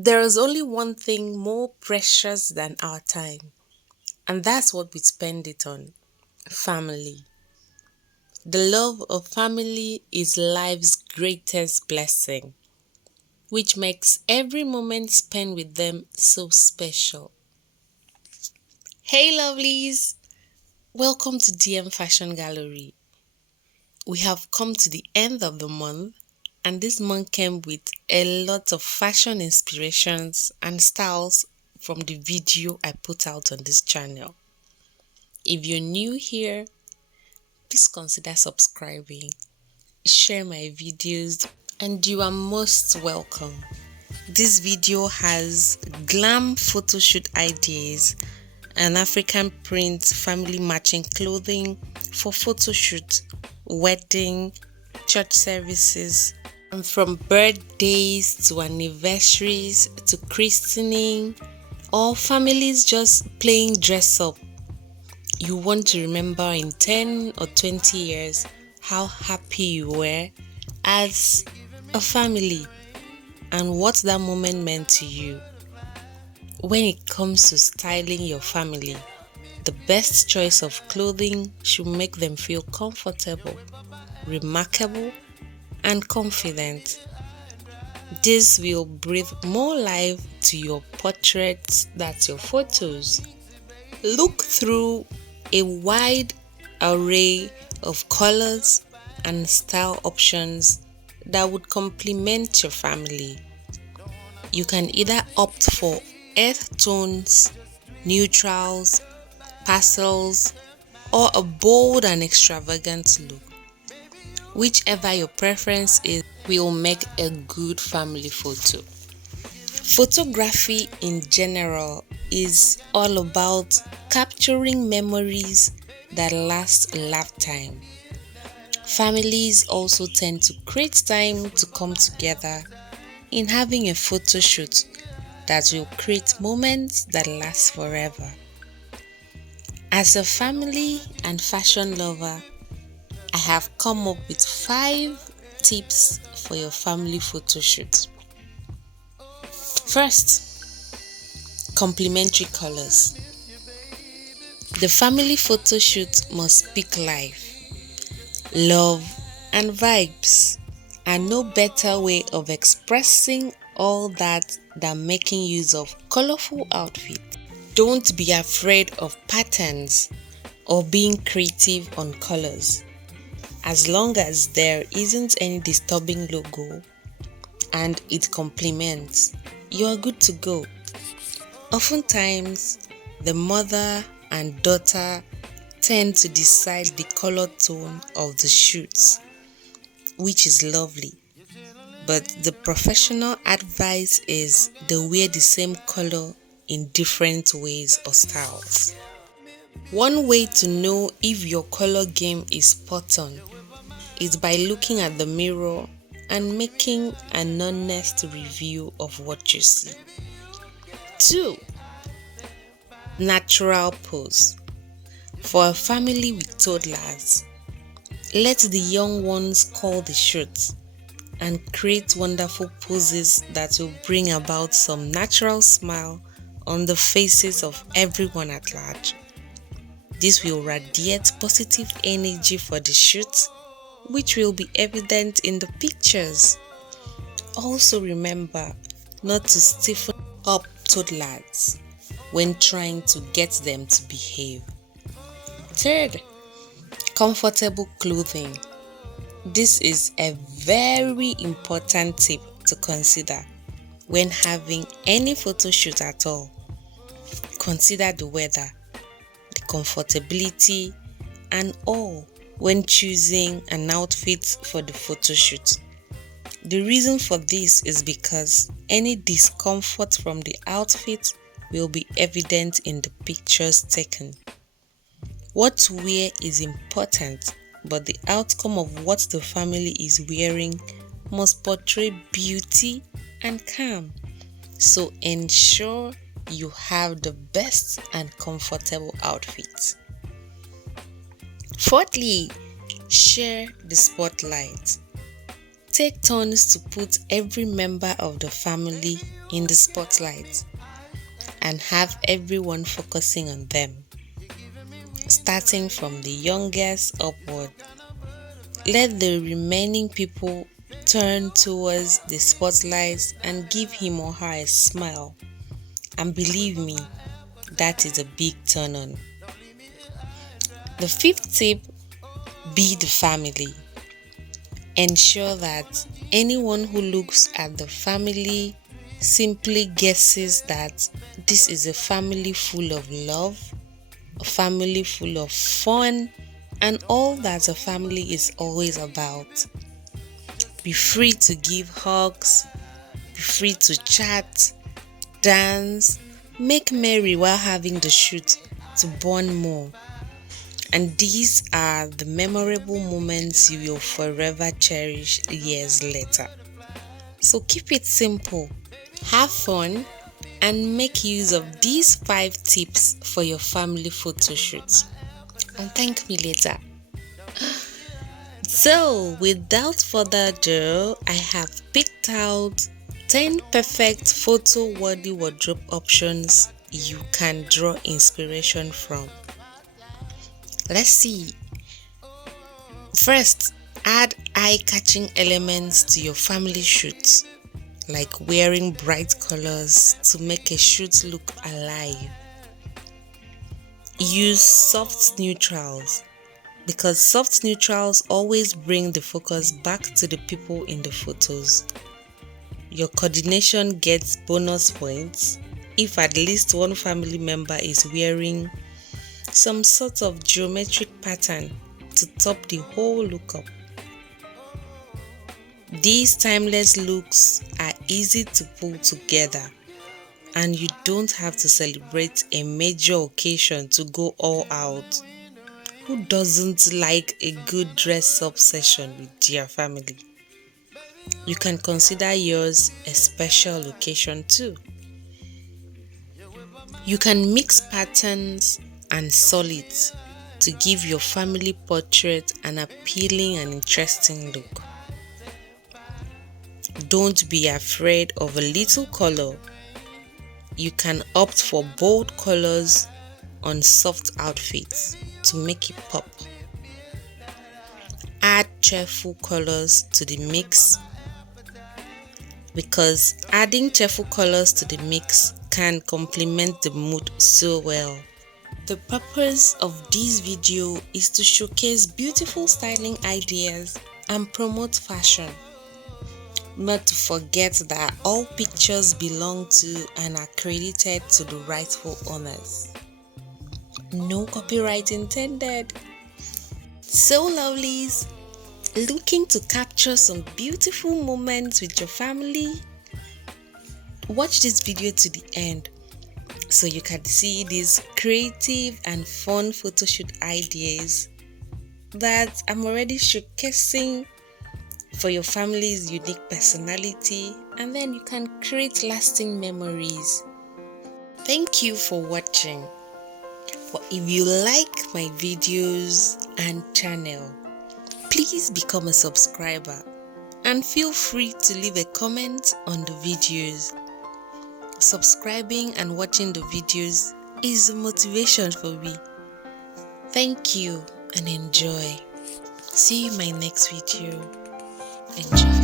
There is only one thing more precious than our time, and that's what we spend it on: family. The love of family is life's greatest blessing, which makes every moment spent with them so special. Hey, lovelies! Welcome to DM Fashion Gallery. We have come to the end of the month, and this month came with a lot of fashion inspirations and styles from the video I put out on this channel. If you're new here, please consider subscribing, share my videos, and you are most welcome. This video has glam photoshoot ideas and African print family matching clothing for photoshoot, wedding, church services, and from birthdays to anniversaries to christening, or families just playing dress up. You want to remember in 10 or 20 years how happy you were as a family and what that moment meant to you. When it comes to styling your family, the best choice of clothing should make them feel comfortable, remarkable, and confident. This will breathe more life to your portraits, that's your photos. Look through a wide array of colors and style options that would complement your family. You can either opt for earth tones, neutrals, pastels, or a bold and extravagant look. Whichever your preference is will make a good family photo. Photography in general is all about capturing memories that last a lifetime. Families also tend to create time to come together in having a photo shoot that will create moments that last forever. As a family and fashion lover, I have come up with 5 tips for your family photo shoot. First, complementary colors. The family photo shoot must speak life, love, and vibes, and no better way of expressing all that than making use of colorful outfits. Don't be afraid of patterns or being creative on colors. As long as there isn't any disturbing logo and it complements, you are good to go. Oftentimes, the mother and daughter tend to decide the color tone of the shoots, which is lovely. But the professional advice is they wear the same color in different ways or styles. One way to know if your color game is spot on is by looking at the mirror and making an honest review of what you see. 2. Natural pose. For a family with toddlers, let the young ones call the shots and create wonderful poses that will bring about some natural smile on the faces of everyone at large. This will radiate positive energy for the shoot, which will be evident in the pictures. Also remember not to stiffen up toddlers when trying to get them to behave. Third, comfortable clothing. This is a very important tip to consider when having any photo shoot at all. Consider the weather, the comfortability, and all when choosing an outfit for the photo shoot. The reason for this is because any discomfort from the outfit will be evident in the pictures taken. What to wear is important, but the outcome of what the family is wearing must portray beauty and calm. So ensure you have the best and comfortable outfit. Fourthly, share the spotlight. take turns to put every member of the family in the spotlight and have everyone focusing on them, starting from the youngest upward. Let the remaining people turn towards the spotlight and give him or her a smile. And believe me, that is a big turn on. The fifth tip, be the family. Ensure that anyone who looks at the family simply guesses that this is a family full of love, a family full of fun, and all that a family is always about. Be free to give hugs, be free to chat, dance, make merry while having the shoot to bond more. And these are the memorable moments you will forever cherish years later. So keep it simple, have fun, and make use of these 5 tips for your family photo shoot. And thank me later. So, without further ado, I have picked out 10 perfect photo-worthy wardrobe options you can draw inspiration from. Let's see. First, add eye-catching elements to your family shoot, like wearing bright colors to make a shoot look alive. Use soft neutrals, because soft neutrals always bring the focus back to the people in the photos. Your coordination gets bonus points if at least one family member is wearing some sort of geometric pattern to top the whole look up. These timeless looks are easy to pull together, and you don't have to celebrate a major occasion to go all out. Who doesn't like a good dress-up session with their family? You can consider yours a special occasion too. You can mix patterns and solids to give your family portrait an appealing and interesting look. Don't be afraid of a little color. You can opt for bold colors on soft outfits to make it pop. Add cheerful colors to the mix, because adding cheerful colors to the mix can complement the mood so well. The purpose of this video is to showcase beautiful styling ideas and promote fashion. Not to forget that all pictures belong to and are credited to the rightful owners. No copyright intended. So lovelies, looking to capture some beautiful moments with your family? Watch this video to the end so you can see these creative and fun photoshoot ideas that I'm already showcasing for your family's unique personality, and then you can create lasting memories. Thank you for watching. But if you like my videos and channel, please become a subscriber and feel free to leave a comment on the videos. Subscribing and watching the videos is a motivation for me. Thank you and enjoy. See you in my next video. Enjoy.